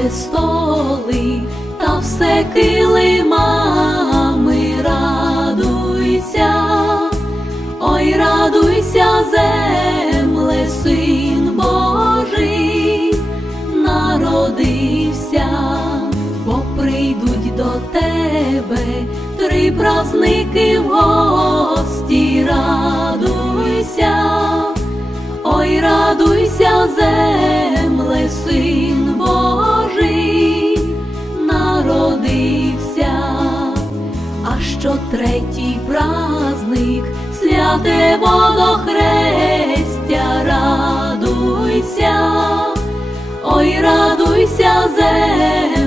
застеляйте столи та все килимами, радуйся, ой, радуйся, земле, син Божий, народився, бо прийдуть до тебе три праздники в гості, радуйся, ой, радуйся, земле, син що третій праздник, святе водохрестя, радуйся, ой, радуйся, земле,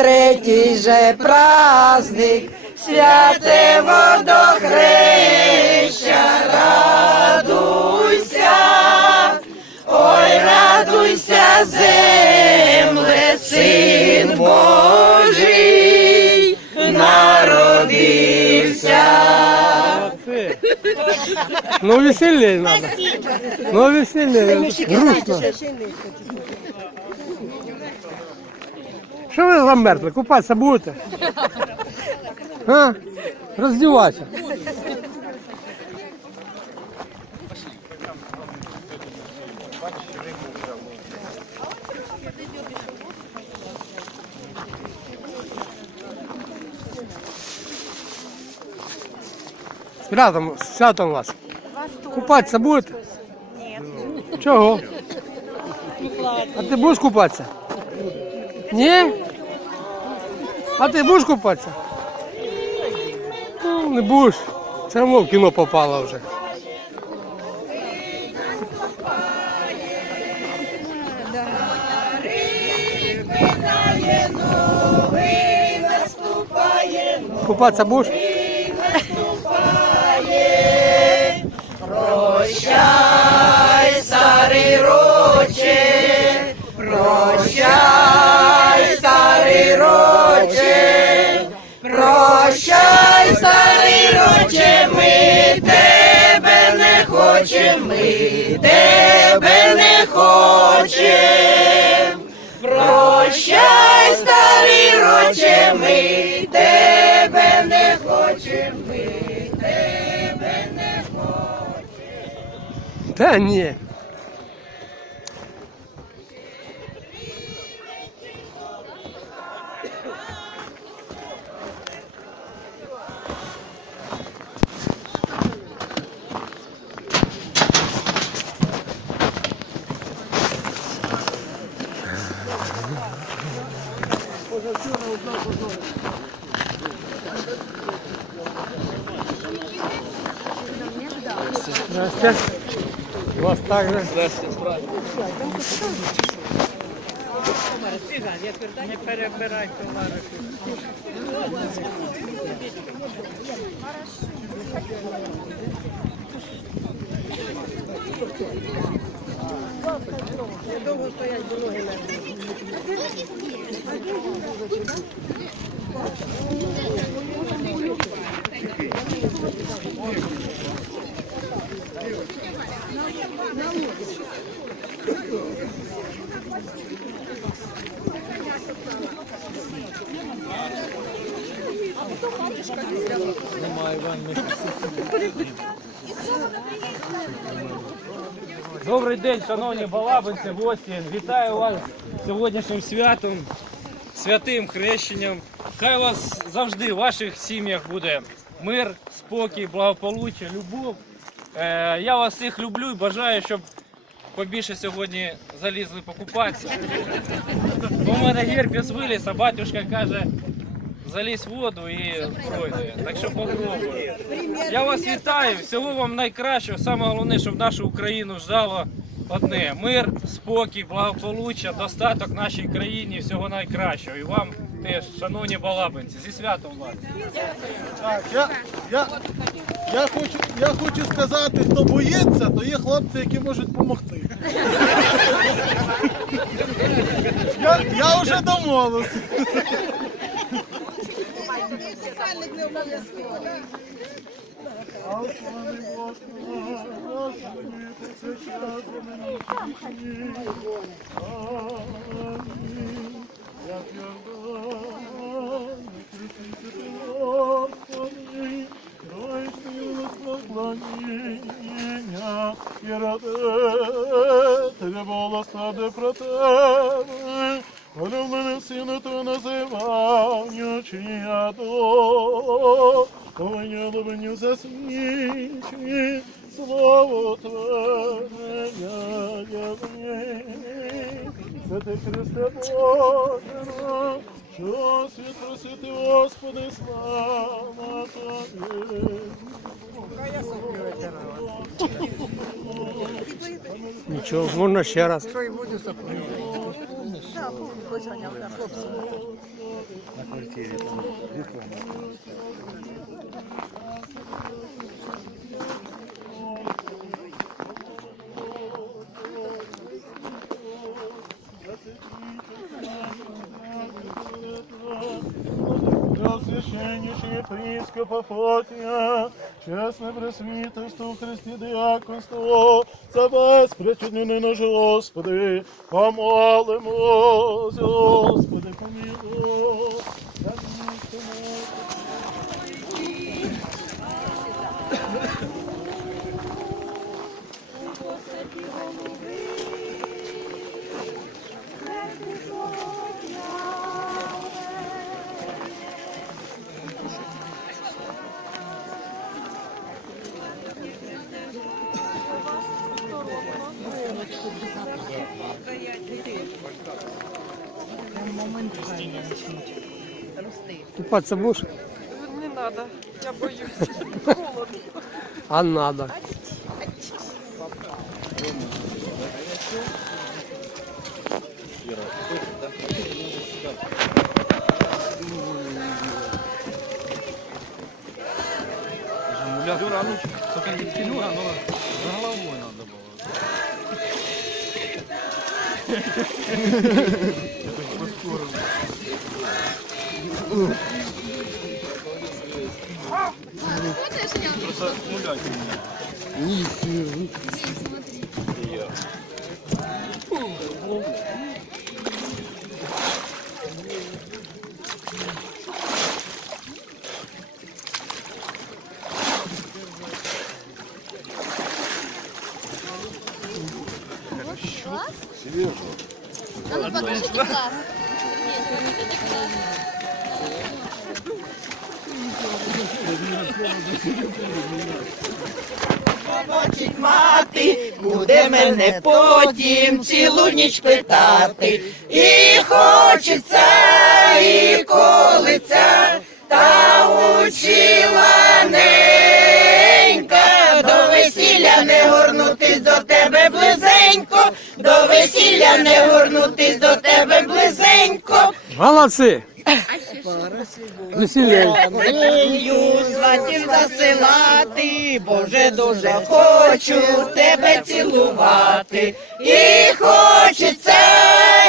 третій же праздник, святе водохреща, радуйся. Ой, радуйся, земле, син Божий, народився. Ну веселее надо. Ну веселее. Грустно. Що ви замерзли? Купатися будете? А? Роздівайся. Святом, святом вас. Купатися будете? Ні. Чого? А ти будеш купатися? Ні? А ти будеш купатися? Ну, не будеш. Все одно в кіно попало вже. Купатися будеш? Прощай, старий роче, прощай, старий роче, прощай, старий роче, ми тебе не хочем, ми тебе не хочем. Прощай, старий роче, ми тебе не хочем, ми тебе не хочем. Та ні. Здрасте. Вас также. Не перебирай товари. Добрий день, шановні балабинці, гості. Вітаю вас сьогоднішнім святом, святим хрещенням. Хай у вас завжди в ваших сім'ях буде мир, спокій, благополуччя, любов. Е, я вас всіх люблю і бажаю, щоб побільше сьогодні залізли покупатися. У мене герпес виліз, а батюшка каже, залізь в воду і пройде. Так що попробуй. Я вас вітаю, всього вам найкращого. Саме головне, щоб нашу Україну ждало одне: мир, спокій, благополуччя, достаток нашій країні, всього найкращого. І вам теж, шановні балабинці, зі святом вас. Так, я, я, я, хочу, я хочу сказати, хто боїться, то є хлопці, які можуть допомогти. Я, я вже домовився. Як Йордан, Господи, Тройці поклоніння і ради благослови про тебе. Улюбленим сину то називав, чия до, Твоє лобеню засвічі, славу Твоє явні. Святий Христе Боже, наш, що світ просити, Господи, слава Тобі. Нічого, можна ще раз. Преосвященнейший епископ Афотия, честное пресвитерство в Христе диаконство, за вас, причинены наш Господи, помолимось, Господи, помилуй. За місто наше. Купатися будеш? Не надо, я боюсь. Холодно. А надо. А Просто муляк у меня. Не сыр. Я. Сережа. Нам подушки класс. Бачить мати, буде мене потім цілу ніч питати. І хочеться, і колиться, та учила ненька, горнутись до тебе близенько, до весілля не горнутись до тебе близенько. Молодці! Нею сватів засилати, Боже, дуже хочу тебе цілувати. І хочеться,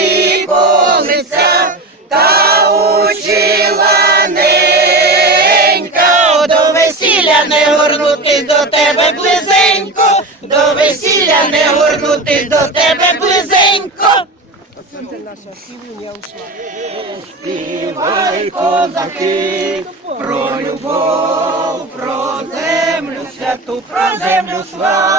і колиться, та учила ненька, до весілля не горнутись до тебе близенько, до весілля не горнутись до тебе близенько. Співай, козаки, про любов, про землю святу, про землю славне,